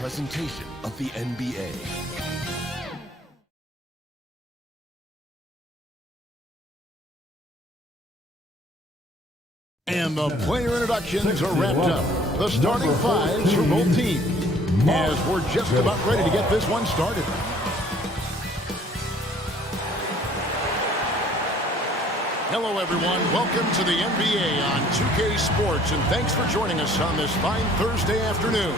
presentation of the NBA. And the player introductions are wrapped up. The starting fives for both teams, as we're just about ready to get this one started. Hello, everyone. Welcome to the NBA on 2K Sports, and thanks for joining us on this fine Thursday afternoon.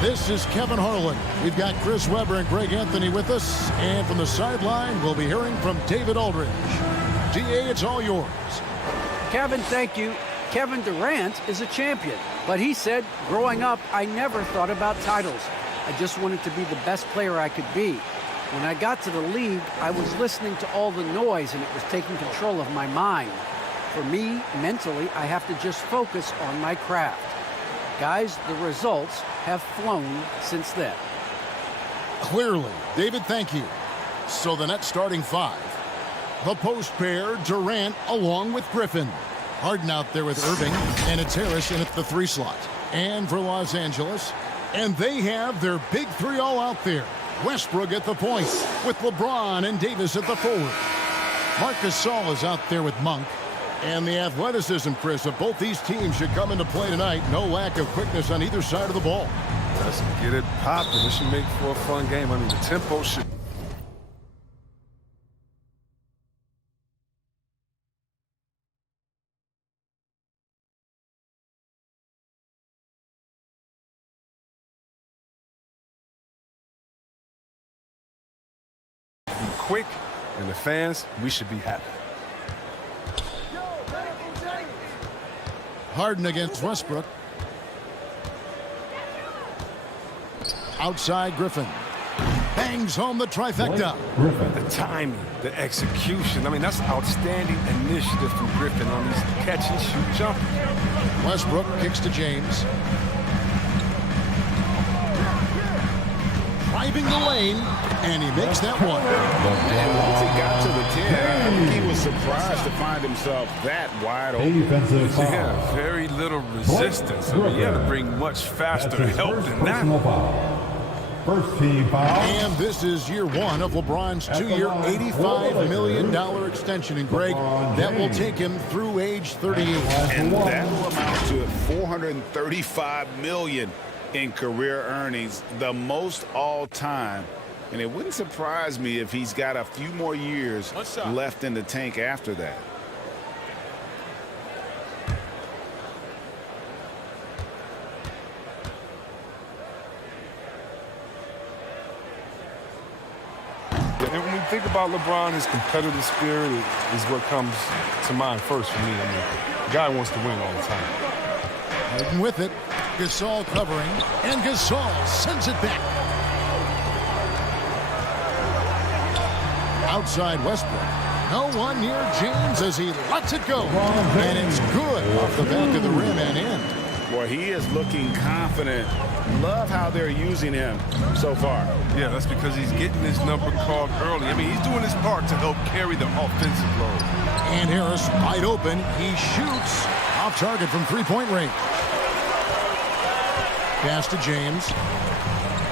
This is Kevin Harlan. We've got Chris Webber and Greg Anthony with us, and from the sideline, we'll be hearing from David Aldridge. DA, it's all yours. Kevin, thank you. Kevin Durant is a champion, but he said, growing up, I never thought about titles. I just wanted to be the best player I could be. When I got to the league, I was listening to all the noise, and it was taking control of my mind. For me, mentally, I have to just focus on my craft. Guys, the results have flown since then. Clearly. David, thank you. So the Nets starting five. The post pair, Durant along with Griffin. Harden out there with Irving, and it's Harris in at the 3 slot. And for Los Angeles, and they have their big 3 all out there. Westbrook at the point with LeBron and Davis at the forward. Marcus Gasol is out there with Monk. And the athleticism, Chris, of both these teams should come into play tonight. No lack of quickness on either side of the ball. Let's get it popping. This should make for a fun game. I mean, the tempo should... quick, and the fans, we should be happy. Harden against Westbrook. Outside Griffin. Bangs home the trifecta. The timing, the execution. I mean, that's outstanding initiative from Griffin on these catch and shoot jumpers. Westbrook kicks to James. Driving the lane, and he makes that one. And once he got to the 10, I think he was surprised to find himself that wide open. Defensive foul. Yeah, very little resistance. I mean, you had to bring much faster help than that. First team foul. And this is year one of LeBron's 2-year, $85 million extension. And Greg, that will take him through age 38. And that will amount to $435 million in career earnings, the most all time. And it wouldn't surprise me if he's got a few more years left in the tank after that. And when we think about LeBron, his competitive spirit is what comes to mind first for me. I mean, the guy wants to win all the time. Harden with it. Gasol covering, and Gasol sends it back. Outside Westbrook. No one near James as he lets it go. And it's good off the back of the rim and in. Boy, he is looking confident. Love how they're using him so far. Yeah, that's because he's getting his number called early. I mean, he's doing his part to help carry the offensive load. And Harris wide open. He shoots off target from three-point range. Pass to James.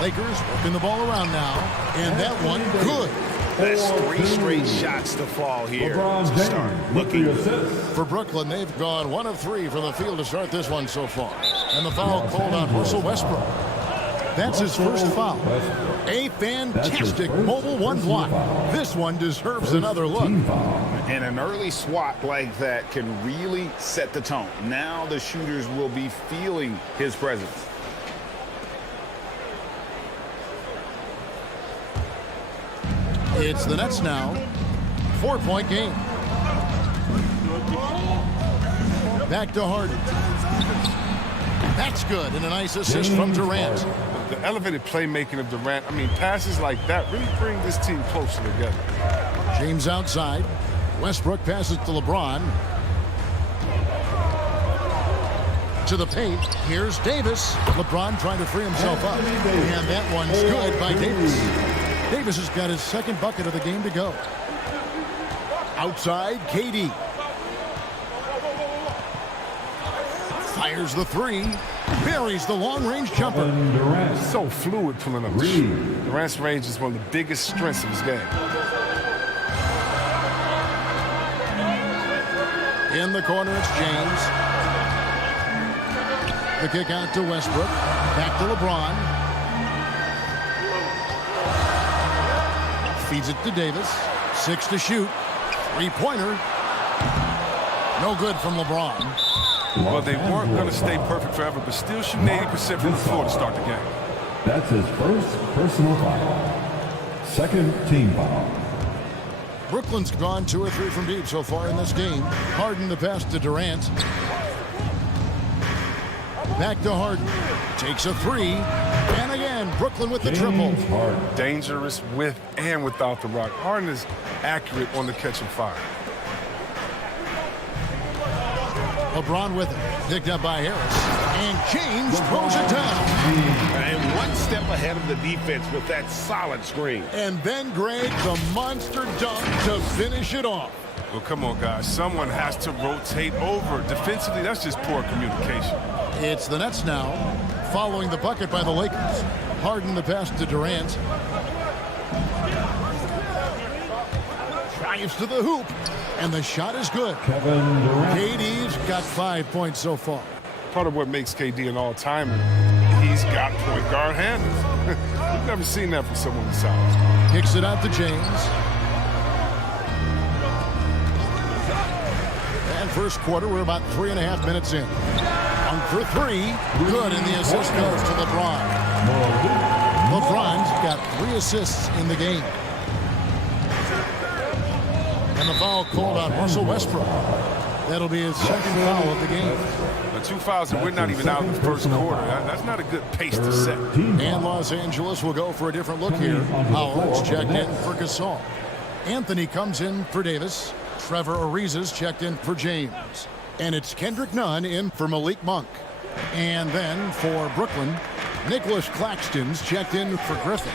Lakers working the ball around now. And that one good. That's 3 straight shots to fall here. Start looking good. For Brooklyn, they've gone 1 of 3 from the field to start this one so far. And the foul called on Russell Westbrook. That's his first foul. A fantastic mobile 1 block. This one deserves another look. And an early swat like that can really set the tone. Now the shooters will be feeling his presence. It's the Nets now. 4-point game. Back to Harden. That's good, and a nice assist from Durant. The elevated playmaking of Durant, I mean, passes like that really bring this team closer together. James outside. Westbrook passes to LeBron. To the paint. Here's Davis. LeBron trying to free himself up. And that one's good by Davis. Davis has got his second bucket of the game to go. Outside, KD. Fires the 3. buries the long-range jumper. Kevin Durant. So fluid pulling up the shot. Durant's range is one of the biggest strengths of his game. In the corner, it's James. The kick out to Westbrook. Back to LeBron. Feeds it to Davis. 6 to shoot. Three-pointer. No good from LeBron. Well, they weren't going to stay perfect forever, but still shooting 80% from the floor to start the game. That's his first personal foul. Second team foul. Brooklyn's gone 2 or 3 from deep so far in this game. Harden the pass to Durant. Back to Harden. Takes a 3. And again, Brooklyn with the triple. Dangerous with and without the rock. Harden is accurate on the catch and fire. LeBron with it. Picked up by Harris. And James throws it down. And one step ahead of the defense with that solid screen. And then Greg, the monster dunk to finish it off. Well, come on, guys. Someone has to rotate over. Defensively, that's just poor communication. It's the Nets now, following the bucket by the Lakers. Harden the pass to Durant. Drives to the hoop, and the shot is good. Kevin Durant. KD's got 5 points so far. Part of what makes KD an all-timer, he's got point guard handles. We've never seen that from someone his size. Kicks it out to James. And first quarter, we're about 3.5 minutes in. 1 for 3. Good, and the assist goes to LeBron. LeBron's got 3 assists in the game. And the foul called on Russell Westbrook. That'll be his second foul of the game. The 2 fouls, and we're not even out in the first quarter. That's not a good pace to set. And Los Angeles will go for a different look here. Howard's checked in for Gasol. Anthony comes in for Davis. Trevor Ariza's checked in for James. And it's Kendrick Nunn in for Malik Monk. And then for Brooklyn, Nicholas Claxton's checked in for Griffin.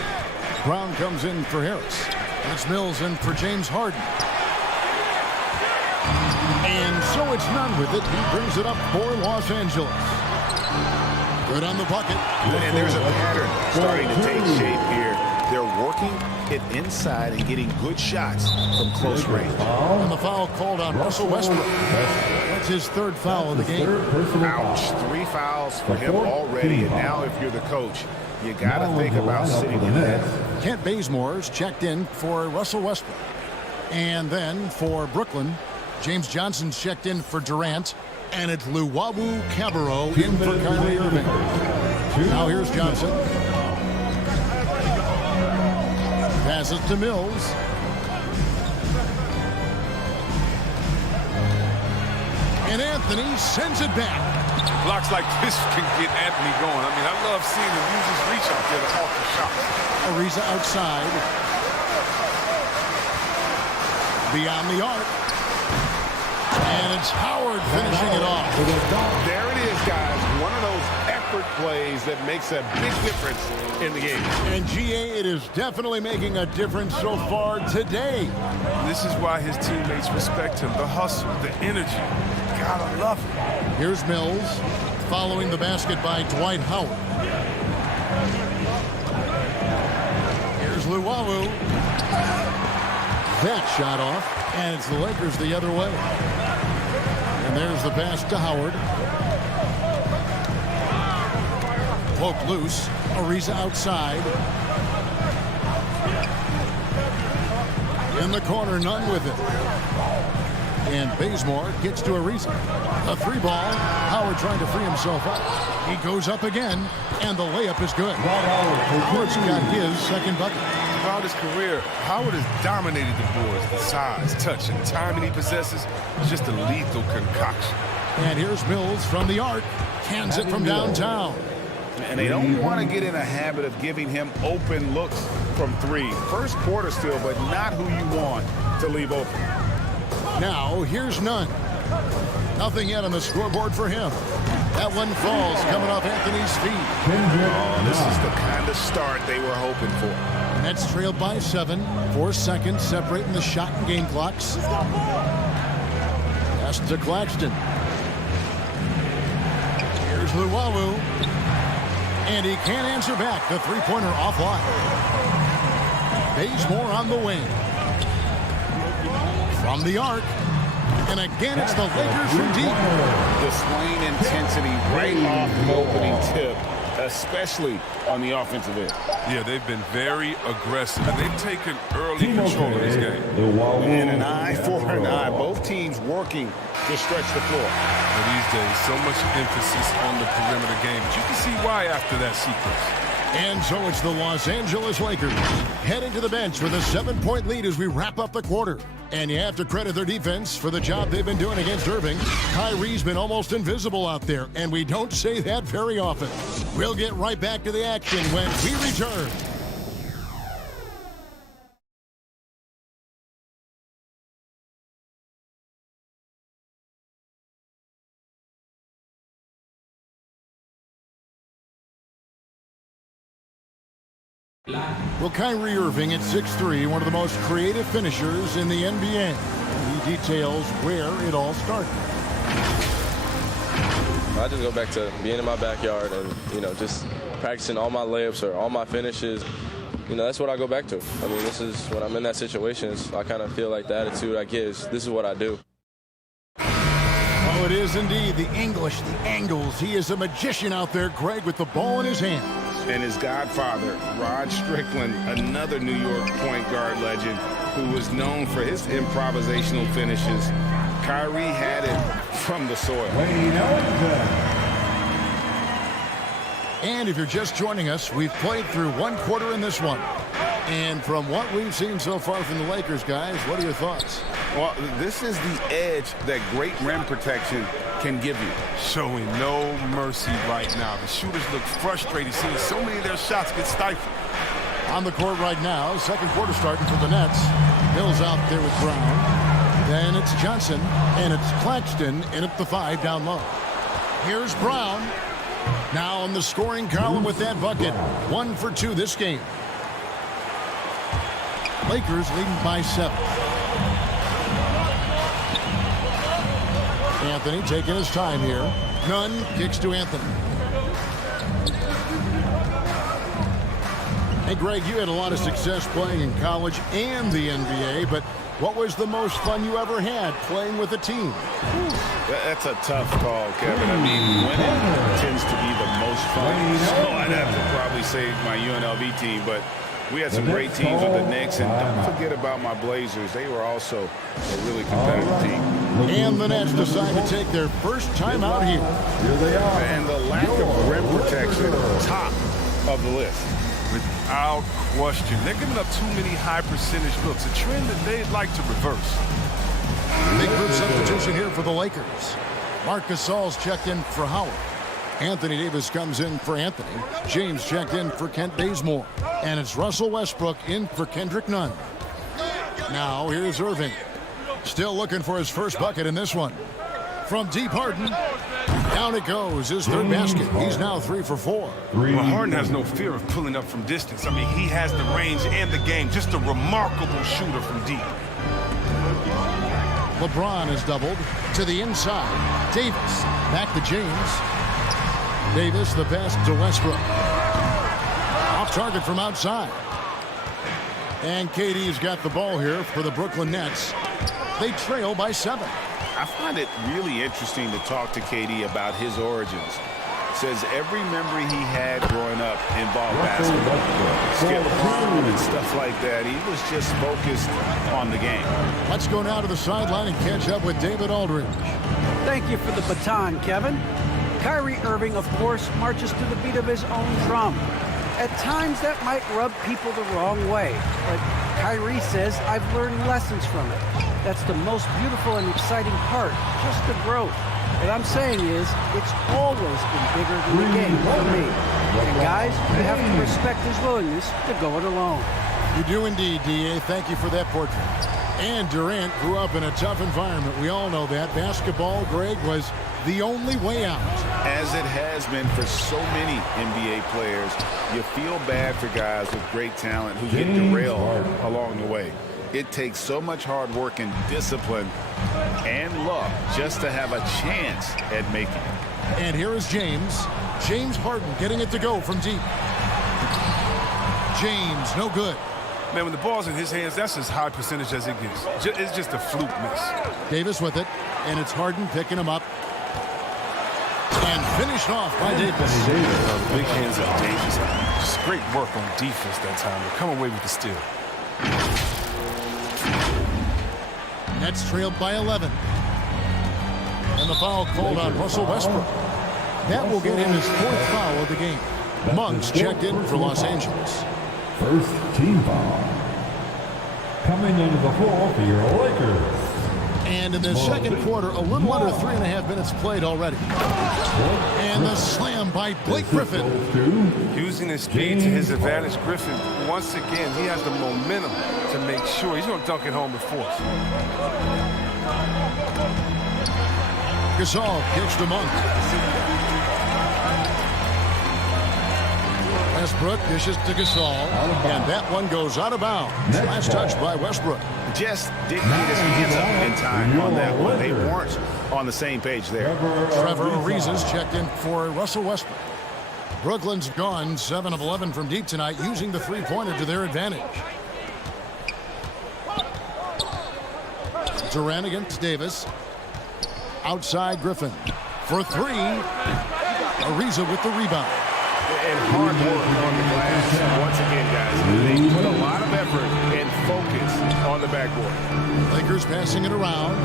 Brown comes in for Harris. That's Mills in for James Harden. And so it's Nunn with it. He brings it up for Los Angeles. Good on the bucket. And there's a pattern starting to take shape here. They're working it inside and getting good shots from close range. And the foul called on Russell Westbrook. That's his 3rd foul of the game. Ouch. 3 fouls for him already. And now if you're the coach, you got to think about sitting him down. Kent Bazemore's checked in for Russell Westbrook. And then for Brooklyn, James Johnson's checked in for Durant. And it's Luwawu Cabarro in for Kyrie Irving. Now here's Johnson. Passes to Mills. And Anthony sends it back. Blocks like this can get Anthony going. I mean, I love seeing him use his reach out there to off the shot. Ariza outside. Beyond the arc. And it's Howard finishing it off. There it is, guys. One of those effort plays that makes a big difference in the game. And GA, it is definitely making a difference so far today. This is why his teammates respect him. The hustle, the energy. Gotta love it. Here's Mills following the basket by Dwight Howard. Here's Luwawu. That shot off, and it's the Lakers the other way. And there's the pass to Howard. Poked loose. Ariza outside. In the corner, Nunn with it. And Bazemore gets to Ariza. A 3-ball. Howard trying to free himself up. He goes up again, and the layup is good. Howard's got his 2nd bucket. Throughout his career, Howard has dominated the boards. The size, touch, and timing he possesses is just a lethal concoction. And here's Mills from the arc. Cans it from downtown. And they don't want to get in a habit of giving him open looks from 3. First quarter still, but not who you want to leave open. Now, here's Nunn. Nothing yet on the scoreboard for him. That one falls coming off Anthony's feet. Oh, this is the kind of start they were hoping for. Nets trailed by 7. 4 seconds separating the shot and game clocks. Pass to Claxton. Here's Luwawu. And he can't answer back. The three-pointer offline. Bazemore on the wing. From the arc. And again, it's the Lakers from deep. Displaying intensity right off the opening tip, especially on the offensive end. Yeah, they've been very aggressive, and they've taken early control of this game. And an eye for an eye. Both teams working to stretch the floor. And these days, so much emphasis on the perimeter game. But you can see why after that sequence. And so it's the Los Angeles Lakers heading to the bench with a 7-point lead as we wrap up the quarter. And you have to credit their defense for the job they've been doing against Irving. Kyrie's been almost invisible out there, and we don't say that very often. We'll get right back to the action when we return. Well, Kyrie Irving at 6'3", one of the most creative finishers in the NBA. He details where it all started. I just go back to being in my backyard and, just practicing all my layups or all my finishes. That's what I go back to. I mean, this is when I'm in that situation, I kind of feel like the attitude I get is this is what I do. Oh, it is indeed the English, the angles. He is a magician out there, Greg, with the ball in his hand. And his godfather, Rod Strickland, another New York point guard legend who was known for his improvisational finishes. Kyrie had it from the soil. And if you're just joining us, we've played through one quarter in this one. And from what we've seen so far from the Lakers, guys, what are your thoughts? Well, this is the edge that great rim protection can give you. Showing no mercy right now. The shooters look frustrated, seeing so many of their shots get stifled. On the court right now, second quarter starting for the Nets. Hill's out there with Brown. Then it's Johnson, and it's Claxton in at the 5 down low. Here's Brown. Now on the scoring column with that bucket. 1 for 2 this game. Lakers leading by 7. Anthony taking his time here. Nunn kicks to Anthony. Hey, Greg, you had a lot of success playing in college and the NBA, but what was the most fun you ever had playing with a team? That's a tough call, Kevin. I mean, winning tends to be the most fun. So I'd have to probably say my UNLV team, but we had some great teams with the Knicks, and don't forget about my Blazers. They were also a really competitive team. And the Nets decide to take their first time out here. Here they are. And the lack of rim protection, top of the list. Without question. They're giving up too many high percentage looks, a trend that they'd like to reverse. Big group substitution here for the Lakers. Marc Gasol's checked in for Howard. Anthony Davis comes in for Anthony. James checked in for Kent Bazemore. And it's Russell Westbrook in for Kendrick Nunn. Now here's Irving. Still looking for his first bucket in this one. From deep, Harden. Down it goes, his third basket. He's now 3 for 4. Well, Harden has no fear of pulling up from distance. I mean, he has the range and the game. Just a remarkable shooter from deep. LeBron is doubled to the inside. Davis back to James. Davis the pass to Westbrook. Off target from outside. And KD's got the ball here for the Brooklyn Nets. They trail by 7. I find it really interesting to talk to KD about his origins. Says every memory he had growing up involved basketball. Skip prom and stuff like that. He was just focused on the game. Let's go now to the sideline and catch up with David Aldridge. Thank you for the baton, Kevin. Kyrie Irving, of course, marches to the beat of his own drum. At times, that might rub people the wrong way. But Kyrie says, I've learned lessons from it. That's the most beautiful and exciting part, just the growth. What I'm saying is, it's always been bigger than the game for me. And guys, you have to respect his willingness to go it alone. You do indeed, D.A. Thank you for that portrait. And Durant grew up in a tough environment. We all know that. Basketball, Greg, was the only way out. As it has been for so many NBA players, you feel bad for guys with great talent who get derailed along the way. It takes so much hard work and discipline and luck just to have a chance at making it. And here is James. James Harden getting it to go from deep. James, no good. Man, when the ball's in his hands, that's as high percentage as it gets. It's just a fluke miss. Davis with it, and it's Harden picking him up. And finished off by Davis. The big hands of Davis. Just great work on defense that time. They come away with the steal. Nets trailed by 11. And the foul called on Russell Westbrook. That will get him his 4th foul of the game. Monk's checked in for Los Angeles. First team foul. Coming into the floor for your Lakers. And in the second quarter, a little under 3.5 minutes played already. And the slam by Blake Griffin. Using his speed to his advantage, Griffin, once again, he has the momentum to make sure he's going to dunk it home with force. Gasol kicks to Monk. Westbrook dishes to Gasol, and that one goes out of bounds. Last touch by Westbrook. Just didn't get his hands up in time on that one. They weren't on the same page there. Trevor Ariza's checked in for Russell Westbrook. Brooklyn's gone 7 of 11 from deep tonight, using the three-pointer to their advantage. Durant against Davis. Outside Griffin for 3. Ariza with the rebound. And hard work on the glass. Once again, guys, they put a lot of effort and focus on the backboard. Lakers passing it around,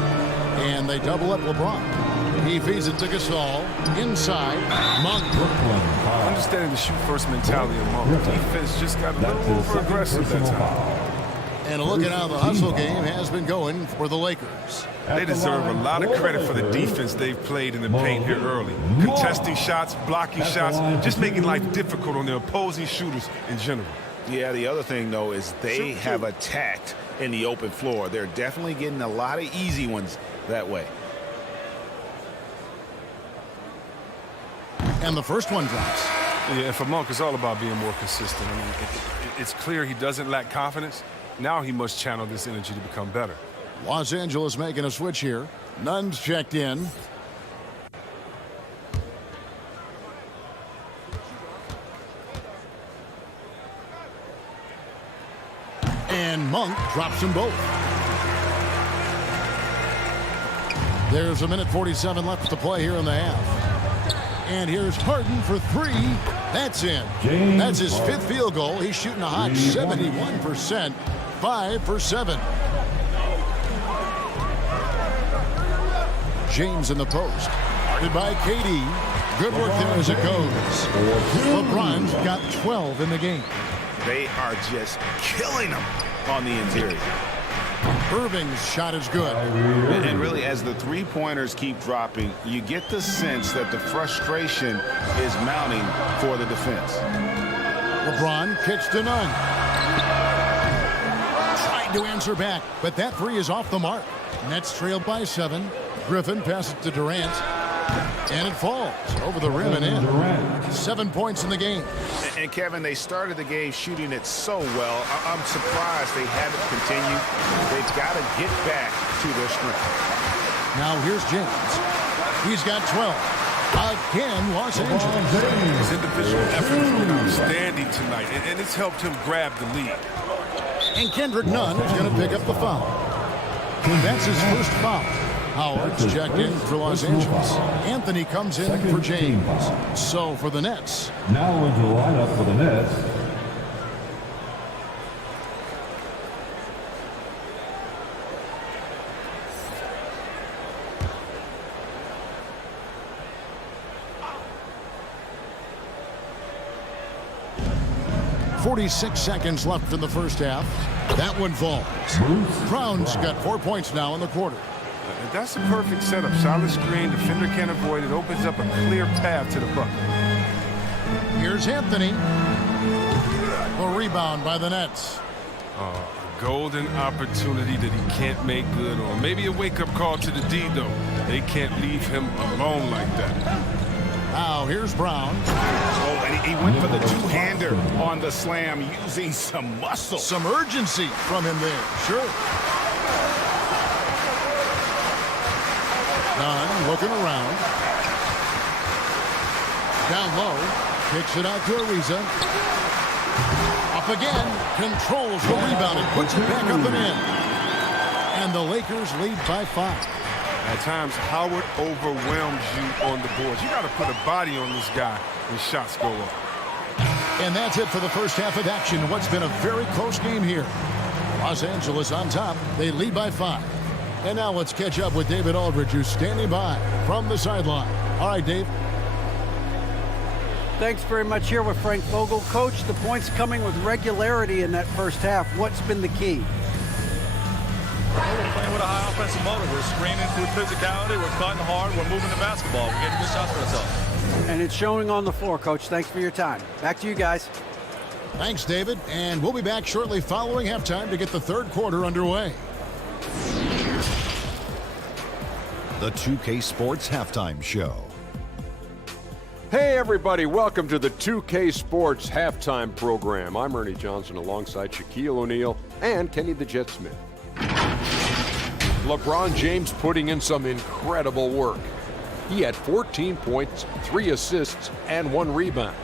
and they double up LeBron. He feeds it to Gasol. Inside, Monk. Understanding the shoot-first mentality of Monk. Defense just got a little over-aggressive that time. And look at how the hustle game has been going for the Lakers. They deserve a lot of credit for the defense they've played in the paint here early. Contesting shots, blocking shots, just making life difficult on the opposing shooters in general. Yeah, the other thing, though, is they have attacked in the open floor. They're definitely getting a lot of easy ones that way. And the first one drops. Yeah, and for Monk, it's all about being more consistent. I mean, it's clear he doesn't lack confidence. Now he must channel this energy to become better. Los Angeles making a switch here. Nunn's checked in. And Monk drops them both. There's 1:47 left to play here in the half. And here's Harden for 3. That's in. That's his 5th field goal. He's shooting a hot 71%. 5 for 7. James in the post. Guarded by KD. Good work there as it goes. LeBron's got 12 in the game. They are just killing them on the interior. Irving's shot is good. And really, as the three-pointers keep dropping, you get the sense that the frustration is mounting for the defense. LeBron kicks to Nunn. Trying to answer back, but that 3 is off the mark. Nets trailed by 7. Griffin passes to Durant. And it falls over the rim and in. 7 points in the game. And Kevin, they started the game shooting it so well. I'm surprised they haven't continued. They've got to get back to their strength. Now here's James. He's got 12. Again, Los Angeles. His individual effort has been outstanding tonight, and it's helped him grab the lead. And Kendrick Nunn is going to pick up the foul. That's his first foul. Howard's checked in for Los Angeles. Anthony comes in for James. So for the Nets. Now into the lineup for the Nets. .46 seconds left in the first half. That one falls. Brown's got 4 points now in the quarter. That's a perfect setup. Solid screen, defender can't avoid it. Opens up a clear path to the bucket. Here's Anthony. A rebound by the Nets. A golden opportunity that he can't make good on. Maybe a wake-up call to the D, though. They can't leave him alone like that. Now here's Brown. Oh, and he went for the two-hander on the slam, using some muscle. Some urgency from him there. Sure. Nunn looking around. Down low. Kicks it out to Ariza. Up again. Controls the rebound and puts it back up and in. And the Lakers lead by 5. At times, Howard overwhelms you on the boards. You got to put a body on this guy when shots go up. And that's it for the first half of action. What's been a very close game here. Los Angeles on top. They lead by 5. And now let's catch up with David Aldridge, who's standing by from the sideline. All right, Dave. Thanks very much. Here with Frank Vogel. Coach, the points coming with regularity in that first half. What's been the key? We're playing with a high offensive motor. We're screening with physicality. We're cutting hard. We're moving the basketball. We're getting good shots for ourselves. And it's showing on the floor, Coach. Thanks for your time. Back to you guys. Thanks, David. And we'll be back shortly following halftime to get the third quarter underway. The 2K Sports Halftime Show. Hey everybody, welcome to the 2K Sports Halftime Program. I'm Ernie Johnson alongside Shaquille O'Neal and Kenny the Jet Smith. LeBron James putting in some incredible work. He had 14 points, 3 assists, and 1 rebound.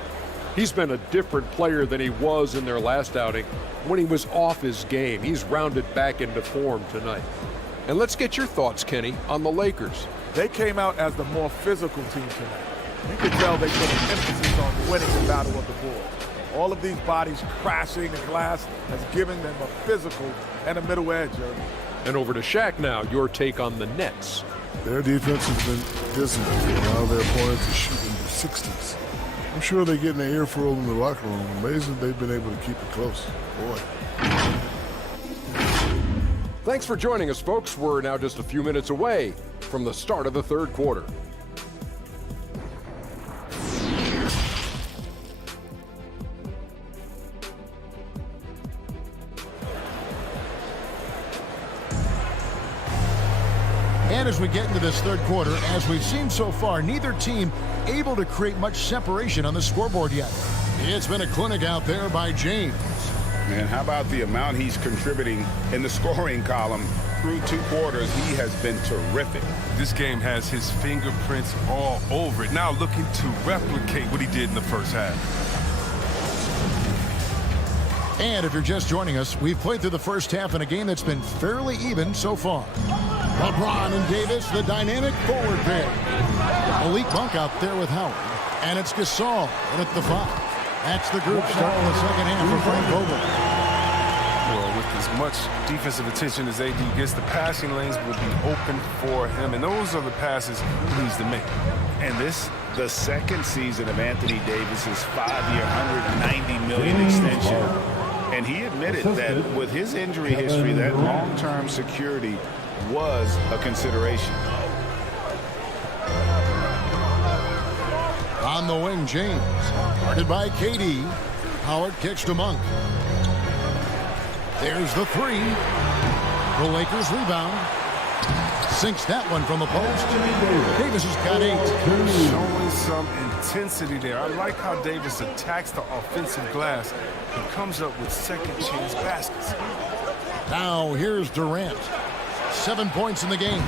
He's been a different player than he was in their last outing when he was off his game. He's rounded back into form tonight. And let's get your thoughts, Kenny, on the Lakers. They came out as the more physical team tonight. You could tell they put an emphasis on winning the battle of the boards. All of these bodies crashing the glass has given them a physical and a middle edge. And over to Shaq now, your take on the Nets. Their defense has been dismal. A lot of their opponents are shooting in the 60s. I'm sure they're getting an earful in the locker room. Amazing they've been able to keep it close. Boy. Thanks for joining us, folks. We're now just a few minutes away from the start of the third quarter. And as we get into this third quarter, as we've seen so far, neither team able to create much separation on the scoreboard yet. It's been a clinic out there by James. And how about the amount he's contributing in the scoring column through 2 quarters? He has been terrific. This game has his fingerprints all over it. Now looking to replicate what he did in the first half. And if you're just joining us, we've played through the first half in a game that's been fairly even so far. LeBron and Davis, the dynamic forward pair. Elite bunk out there with Howard. And it's Gasol in at the 5. That's the group starting the second half for Frank Vogel. Well, with as much defensive attention as AD gets, the passing lanes will be open for him. And those are the passes he needs to make. And this, the second season of Anthony Davis's 5-year, $190 million extension. And he admitted that with his injury history, that long-term security was a consideration. On the wing, James. Guarded by KD. Howard kicks to Monk. There's the 3. The Lakers rebound. Sinks that one from the post. Davis has got 8. Showing some intensity there. I like how Davis attacks the offensive glass and comes up with second chance baskets. Now here's Durant. 7 points in the game.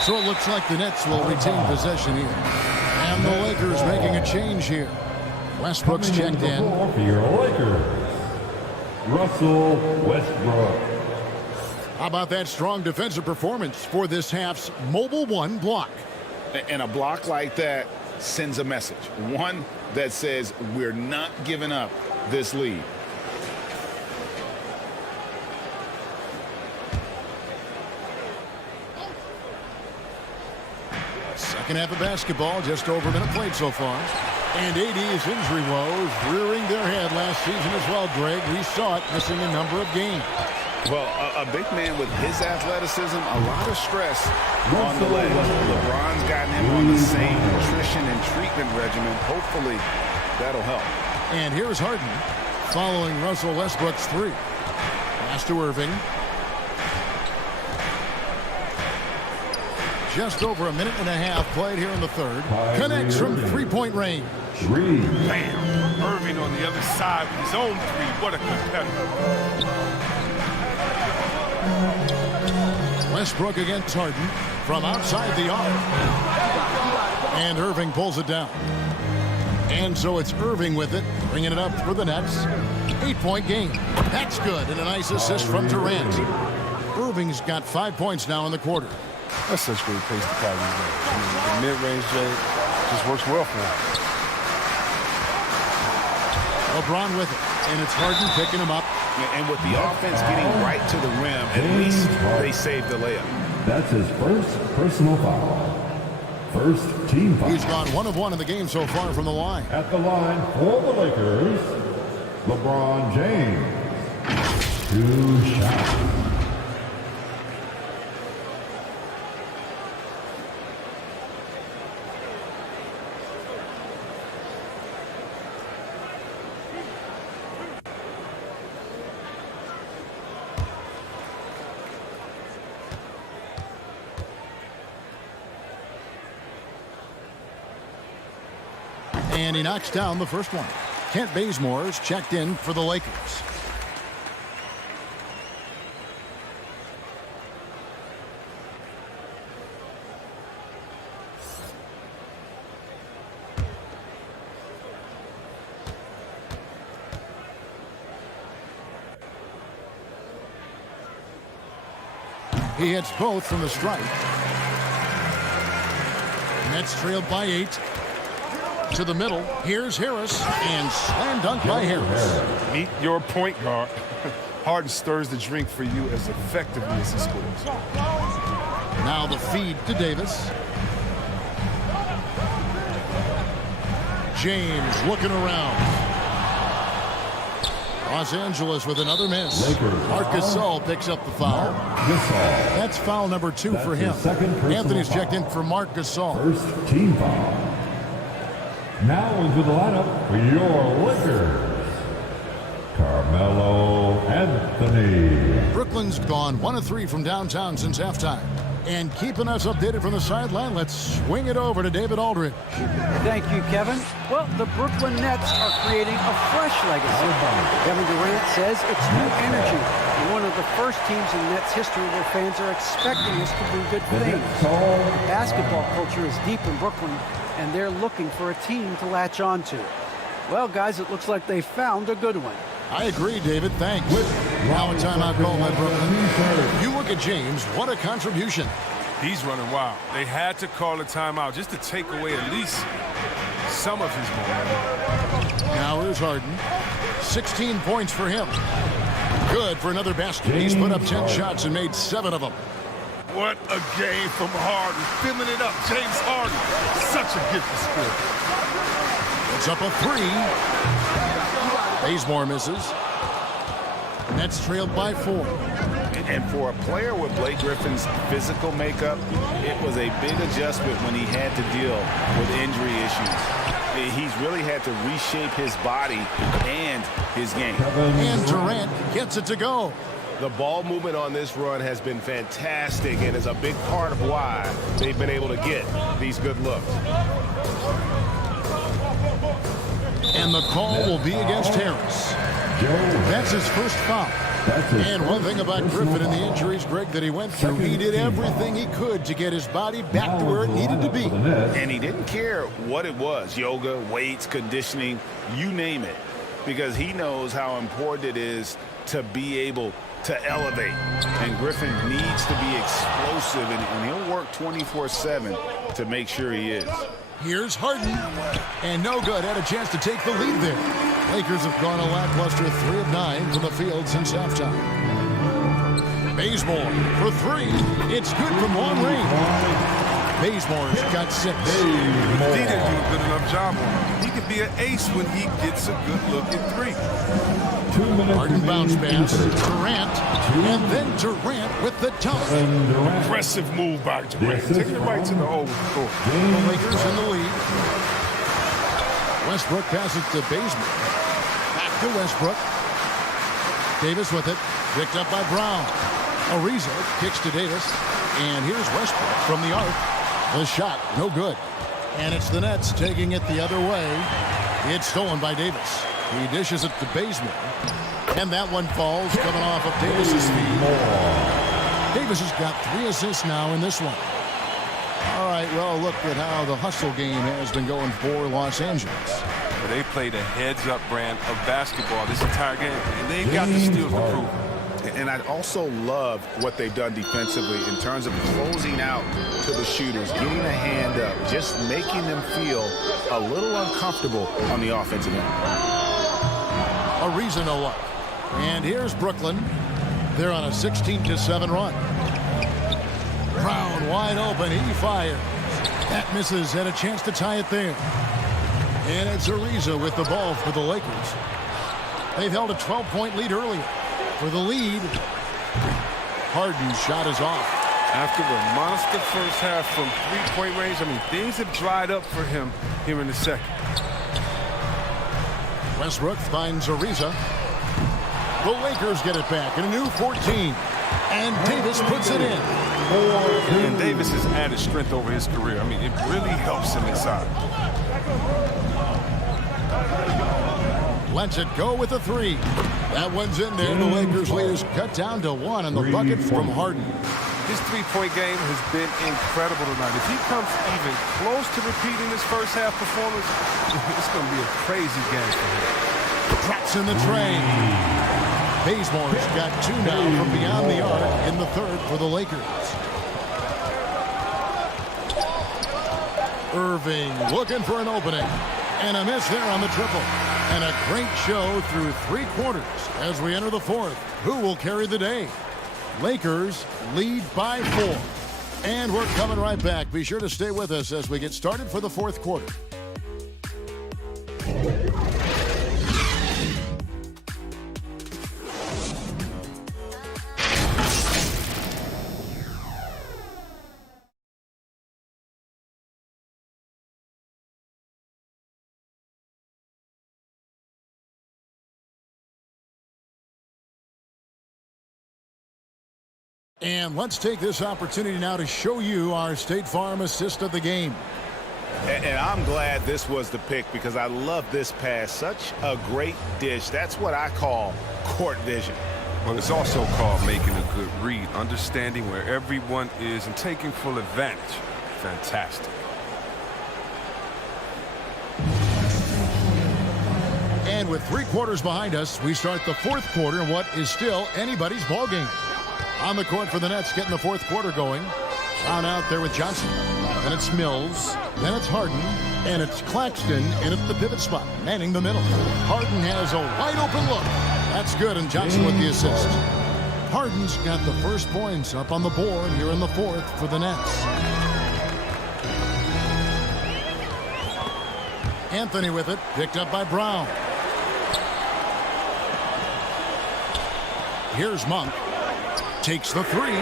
So it looks like the Nets will retain possession here. And the Lakers making a change here. Westbrook's checked in. For your Lakers, Russell Westbrook. How about that strong defensive performance for this half's Mobile 1 block? And a block like that sends a message. One that says we're not giving up this lead. Second half of basketball, just over a minute played so far. And AD's injury woes rearing their head last season as well, Greg. We saw it, missing a number of games. Well, a big man with his athleticism, a lot of stress on the legs. LeBron's gotten him on the same nutrition and treatment regimen. Hopefully, that'll help. And here's Harden following Russell Westbrook's 3. Pass to Irving. Just over a minute and a half played here in the third. Connects from 3-point range. Bam! Irving on the other side with his own 3. What a competitor. Westbrook against Harden. from outside the arc. And Irving pulls it down. And so it's Irving with it, bringing it up for the Nets. 8-point game. That's good, and a nice assist from Durant. Irving's got 5 points now in the quarter. That's such great pace to carry. The mid-range Jay just works well for him. LeBron with it, and it's Harden picking him up. And with the offense getting right to the rim, at least they saved the layup. That's his first personal foul. First team foul. He's gone 1 of 1 in the game so far from the line. At the line for the Lakers, LeBron James. 2 shots. And he knocks down the first one. Kent Bazemore's checked in for the Lakers. He hits both from the stripe. Nets trailed by 8. To the middle. Here's Harris. And slam dunk by Harris. Meet your point guard. Harden stirs the drink for you as effectively as he scores. Now the feed to Davis. James looking around. Los Angeles with another miss. Marc Gasol picks up the foul. That's foul number 2 for him. Anthony's checked in for Marc Gasol. First team foul. Now into the lineup for your Lakers, Carmelo Anthony. Brooklyn's gone 1 of 3 from downtown since halftime. And keeping us updated from the sideline, let's swing it over to David Aldridge. Thank you, Kevin. Well, the Brooklyn Nets are creating a fresh legacy. Kevin Durant says it's new energy. We're one of the first teams in Nets history where fans are expecting us to do good things. Basketball culture is deep in Brooklyn, and they're looking for a team to latch on to. Well, guys, it looks like they found a good one. I agree, David. Thanks. Now a timeout call by Brooklyn. You look at James. What a contribution. He's running wild. They had to call a timeout just to take away at least some of his momentum. Now here's Harden. 16 points for him. Good for another basket. He's put up 10 shots and made 7 of them. What a game from Harden. Filling it up. James Harden. Such a gift to sport. It's up a 3. Bazemore misses. Nets trailed by 4. And for a player with Blake Griffin's physical makeup, it was a big adjustment when he had to deal with injury issues. He's really had to reshape his body and his game. And Durant gets it to go. The ball movement on this run has been fantastic and is a big part of why they've been able to get these good looks. And the call will be against Harris. That's his first foul. And one thing about Griffin and the injuries, Greg, that he went through, he did everything he could to get his body back to where it needed to be. And he didn't care what it was, yoga, weights, conditioning, you name it, because he knows how important it is to be able to elevate. And Griffin needs to be explosive, and he'll work 24/7 to make sure he is. Here's Harden. And no good. Had a chance to take the lead there. Lakers have gone a lackluster 3 of 9 from the field since halftime. Bazemore for 3. It's good from long range. Bazemore's got 6. He didn't do a good enough job on him. He could be an ace when he gets a good look at 3. 2 minutes. Harden bounce pass. Durant. And then Durant with the dunk. Impressive move by Durant. Taking it right to the hole with the score. The Lakers in the lead. Westbrook passes to Bazemore. Back to Westbrook. Davis with it. Picked up by Brown. Ariza kicks to Davis. And here's Westbrook from the arc. The shot, no good. And it's the Nets taking it the other way. It's stolen by Davis. He dishes it to Bazemore. And that one falls coming off of Davis's feet. Davis has got 3 assists now in this one. All right, well, look at how the hustle game has been going for Los Angeles. They played a heads-up brand of basketball this entire game, and they've got the steals to prove it. And I also love what they've done defensively in terms of closing out to the shooters, getting a hand up, just making them feel a little uncomfortable on the offensive end. A reason to look. And here's Brooklyn. They're on a 16-7 run. Brown wide open. He fires. That misses, and a chance to tie it there. And it's Ariza with the ball for the Lakers. They've held a 12-point lead earlier. For the lead, Harden's shot is off. After a monster first half from three-point range, I mean, things have dried up for him here in the second. Westbrook finds Ariza. The Lakers get it back in a new 14. And Davis puts it in. And Davis has added strength over his career. I mean, it really helps him inside. Lets it go with a three. That one's in there. The Lakers lead is cut down to 1 on the bucket from Harden. His three-point game has been incredible tonight. If he comes even close to repeating his first half performance, it's going to be a crazy game for him. Traps in the train. Bazemore's got 2 now from beyond the arc in the third for the Lakers. Irving looking for an opening. And a miss there on the triple. And a great show through 3 quarters as we enter the fourth. Who will carry the day? Lakers lead by 4. And we're coming right back. Be sure to stay with us as we get started for the fourth quarter. And let's take this opportunity now to show you our State Farm assist of the game. And I'm glad this was the pick because I love this pass. Such a great dish. That's what I call court vision. Well, it's also called making a good read, understanding where everyone is and taking full advantage. Fantastic. And with 3 quarters behind us, we start the fourth quarter in what is still anybody's ball game. On the court for the Nets, getting the fourth quarter going. Brown out there with Johnson. Then it's Mills. Then it's Harden. And it's Claxton in at the pivot spot, manning the middle. Harden has a wide open look. That's good, and Johnson with the assist. Harden's got the first points up on the board here in the fourth for the Nets. Anthony with it, picked up by Brown. Here's Monk. Takes the three.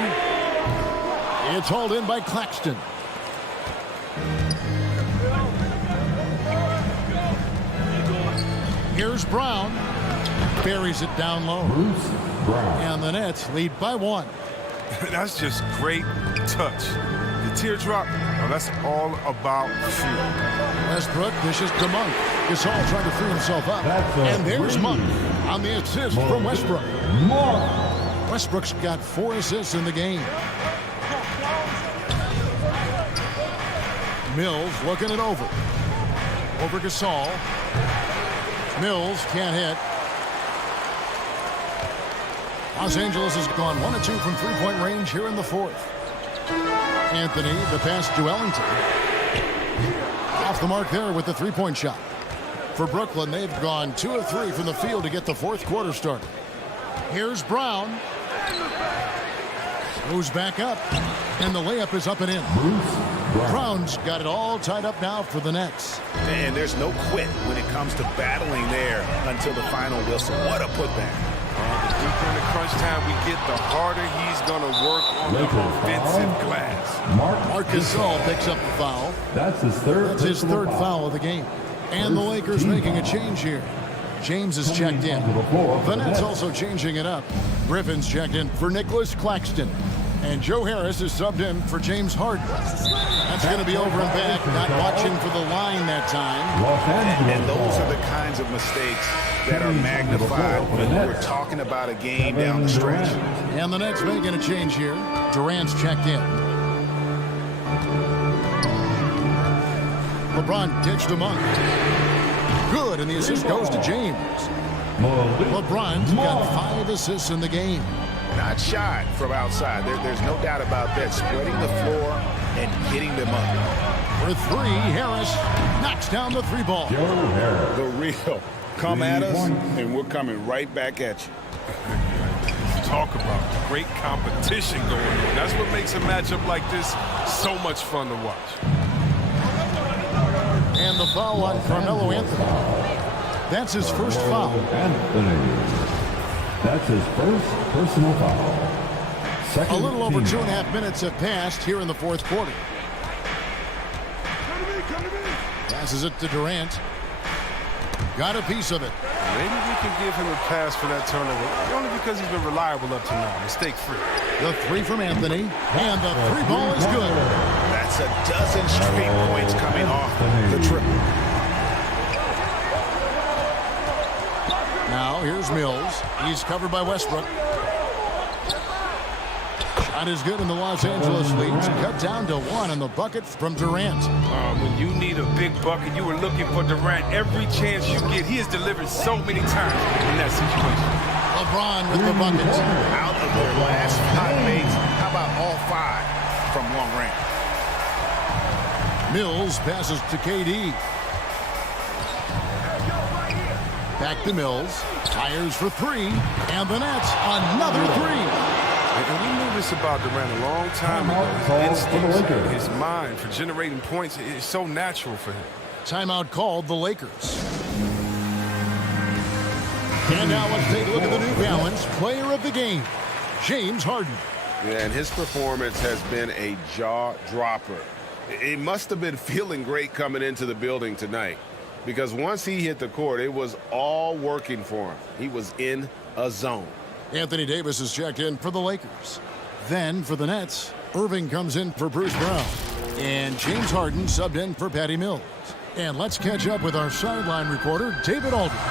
It's hauled in by Claxton. Here's Brown. Buries it down low. And the Nets lead by 1. That's just great touch. The teardrop, well, that's all about fuel. Westbrook dishes to Monk. Gasol trying to free himself up. And there's Monk on the assist from Westbrook. Westbrook's got 4 assists in the game. Mills looking it over. Over Gasol. Mills can't hit. Los Angeles has gone 1 of 2 from 3-point range here in the fourth. Anthony, the pass to Ellington. Off the mark there with the 3-point shot. For Brooklyn, they've gone 2 of 3 from the field to get the fourth quarter started. Here's Brown. Goes back up. And the layup is up and in. Brown's got it all tied up now for the Nets. And there's no quit when it comes to battling there until the final whistle. What a putback. The deeper in the crunch time we get, the harder he's going to work on the offensive glass. Marc Gasol picks up the foul. That's his third foul of the game. And the Lakers making a change here. James is checked in. The Nets also changing it up. Griffin's checked in for Nicholas Claxton. And Joe Harris is subbed in for James Harden. That's going to be over and back. Not watching for the line that time. And those are the kinds of mistakes that are magnified when we're talking about a game down the stretch. And the Nets making a change here. Durant's checked in. LeBron ditched to Monk. Good, and the assist goes to James. LeBron's got 5 assists in the game. Not shot from outside. There's no doubt about that. Spreading the floor and getting them up. For 3, Harris knocks down the 3 ball. The real. Come at us, and we're coming right back at you. Talk about great competition going on. That's what makes a matchup like this so much fun to watch. And the foul on Carmelo Anthony. That's his first foul. That's his first personal foul. A little over 2.5 minutes have passed here in the 4th quarter. Passes it to Durant. Got a piece of it. Maybe we can give him a pass for that turnover, only because he's been reliable up to now, mistake-free. The 3 from Anthony, and the 3 ball is good. That's a dozen straight points coming off the triple. Now here's Mills. He's covered by Westbrook. Shot is good, and the Los Angeles leads cut down to 1 on the bucket from Durant. When you need a big bucket, you were looking for Durant every chance you get. He has delivered so many times in that situation. LeBron with the bucket. Out of their last 5 mates, how about all 5 from long range? Mills passes to KD. Back to Mills. Fires for 3, and the Nets another 3. And we knew this about Durant a long time ago. His instincts, his mind for generating points is so natural for him. Timeout called the Lakers. And now let's take a look at the New Balance player of the game, James Harden. Yeah, and his performance has been a jaw-dropper. He must have been feeling great coming into the building tonight, because once he hit the court, it was all working for him. He was in a zone. Anthony Davis is checked in for the Lakers. Then for the Nets, Irving comes in for Bruce Brown. And James Harden subbed in for Patty Mills. And let's catch up with our sideline reporter, David Aldridge.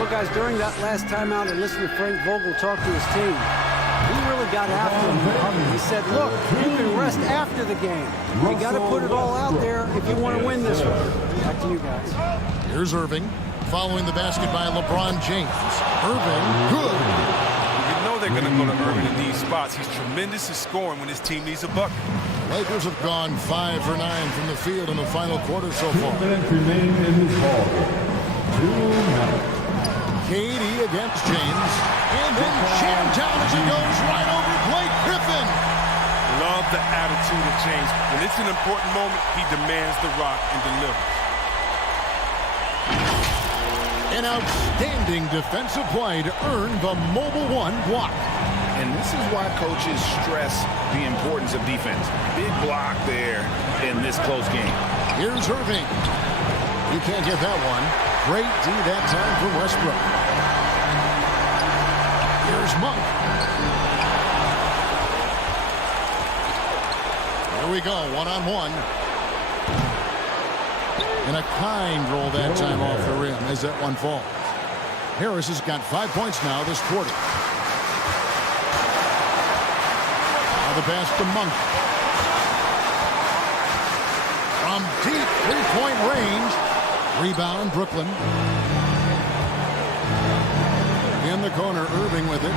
Well, guys, during that last timeout, I listened to Frank Vogel talk to his team. He really got after him. He said, look, you can rest after the game. You got to put it all out there if you want to win this one. Back to you guys. Here's Irving, following the basket by LeBron James. Irving, good. They're going to go to Irving in these spots. He's tremendous at scoring when his team needs a bucket. Lakers have gone 5 for 9 from the field in the final quarter so far. 2 minutes remain in this ball game. 2 minutes. KD against James, and then jammed down as he goes right over Blake Griffin. Love the attitude of James. When it's an important moment, he demands the rock and delivers. An outstanding defensive play to earn the Mobile 1 block. And this is why coaches stress the importance of defense. Big block there in this close game. Here's Irving. You can't get that one. Great D that time from Westbrook. Here's Monk. Here we go, one-on-one. And a kind roll that time off the rim as that one falls. Harris has got 5 points now this quarter. Now the pass to Monk. From deep three-point range. Rebound, Brooklyn. In the corner, Irving with it.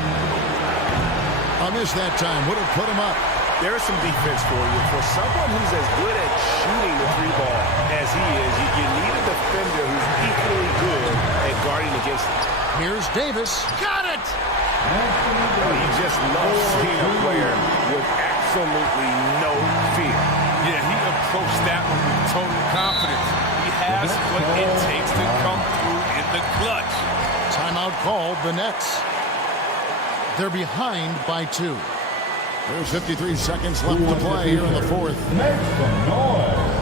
A miss that time would have put him up. There's some defense for you. For someone who's as good at shooting the 3 ball as he is, you need a defender who's equally good at guarding against it. Here's Davis. Got it! You just love seeing a player with absolutely no fear. Yeah, he approached that one with total confidence. He has what it takes to come through in the clutch. Timeout called the Nets. They're behind by 2. There's 53 seconds left to play here in the 4th. Make some noise.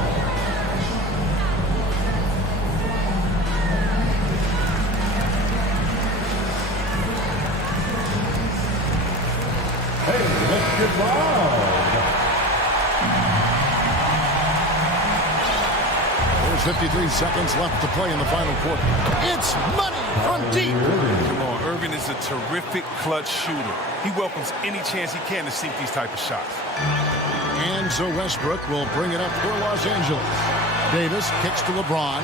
Hey, let's get loud. There's 53 seconds left to play in the final quarter. It's money from deep. Come on, Irving is a terrific clutch shooter. He welcomes any chance he can to sink these type of shots. And so Westbrook will bring it up for Los Angeles. Davis kicks to LeBron,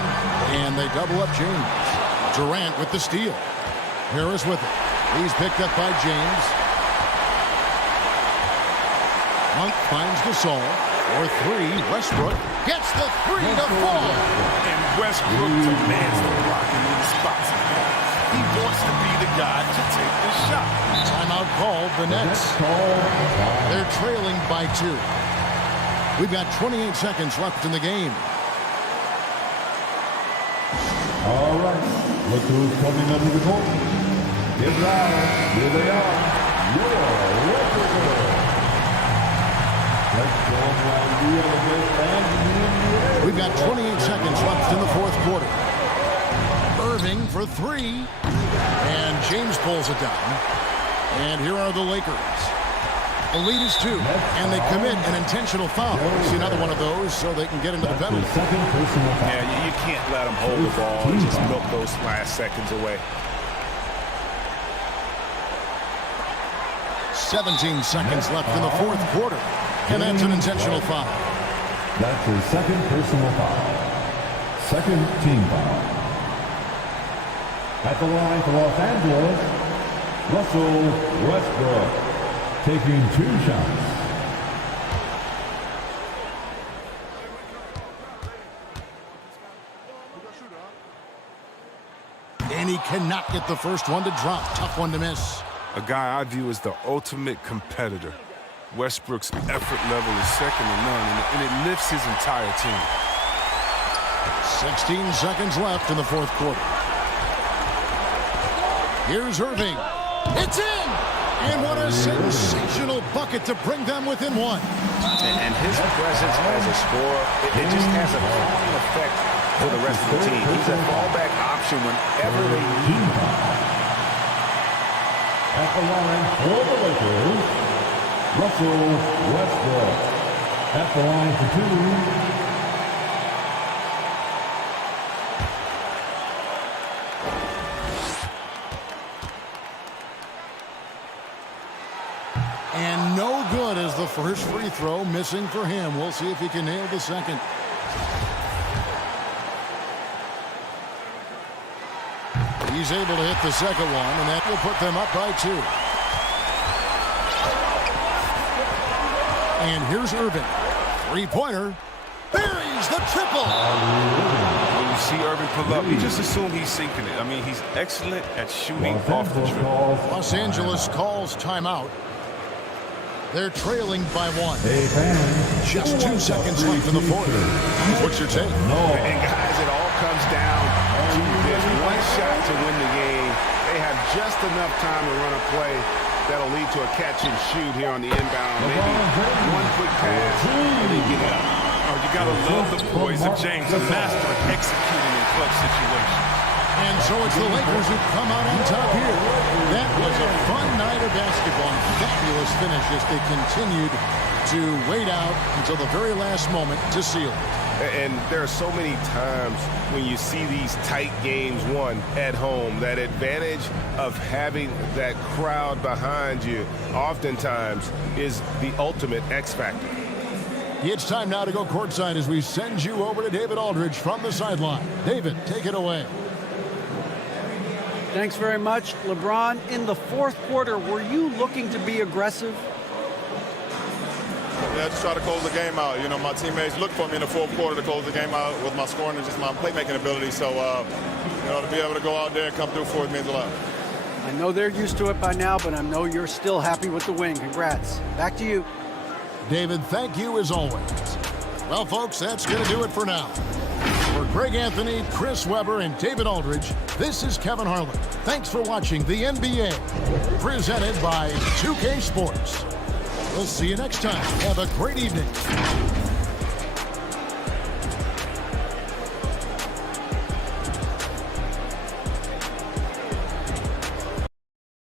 and they double up James. Durant with the steal. Harris with it. He's picked up by James. Monk finds Gasol. For three, Westbrook gets the three to fall. And Westbrook demands the block in these spots. He wants to be the guy to take the shot. Timeout called, the Nets. They're trailing by 2. We've got 28 seconds left in the game. All right, look who's coming under the court. Get loud. Here they are. Your Lakers. We've got 28 seconds left in the fourth quarter. Irving for 3. And James pulls it down. And here are the Lakers. The lead is 2. And they commit an intentional foul. See another one of those so they can get into the penalty. Yeah, you can't let them hold the ball and just milk those last seconds away. 17 seconds left in the fourth quarter. And that's an intentional foul. That's his second personal foul. Second team foul. At the line for Los Angeles, Russell Westbrook taking 2 shots. And he cannot get the first one to drop. Tough one to miss. A guy I view as the ultimate competitor. Westbrook's effort level is second to none, and it lifts his entire team. 16 seconds left in the fourth quarter. Here's Irving. It's in! And what a sensational bucket to bring them within 1. And his presence as a scorer, it just has a calming effect for the rest of the team. He's a fallback option whenever they need him. At the line for the Lakers, Russell Westbrook. At the line for 2. And no good as the first free throw, missing for him. We'll see if he can nail the second. He's able to hit the second one, and that will put them up by 2. And here's Irving. Three-pointer. Buries the triple. When you see Irving pull up, you just assume he's sinking it. I mean, he's excellent at shooting off the dribble. Los Angeles calls timeout. They're trailing by 1. Just 2 seconds left in the fourth. What's your take? And guys, it all comes down to this one shot to win the game. They have just enough time to run a play that'll lead to a catch and shoot here on the inbound. Maybe one quick pass and they get it up. Oh, you gotta love the poise of James, a master of executing in clutch situations. And so it's the Lakers who come out on top here. That was a fun night of basketball. Fabulous finish as they continued to wait out until the very last moment to seal it. And there are so many times when you see these tight games won at home, that advantage of having that crowd behind you oftentimes is the ultimate X factor. It's time now to go courtside as we send you over to David Aldridge from the sideline. David, take it away. Thanks very much. LeBron, in the fourth quarter, were you looking to be aggressive? Yeah, just try to close the game out. You know, my teammates looked for me in the fourth quarter to close the game out with my scoring and just my playmaking ability. So, you know, to be able to go out there and come through for it means a lot. I know they're used to it by now, but I know you're still happy with the win. Congrats. Back to you. David, thank you as always. Well, folks, that's going to do it for now. For Greg Anthony, Chris Webber, and David Aldridge, this is Kevin Harlan. Thanks for watching the NBA, presented by 2K Sports. We'll see you next time. Have a great evening.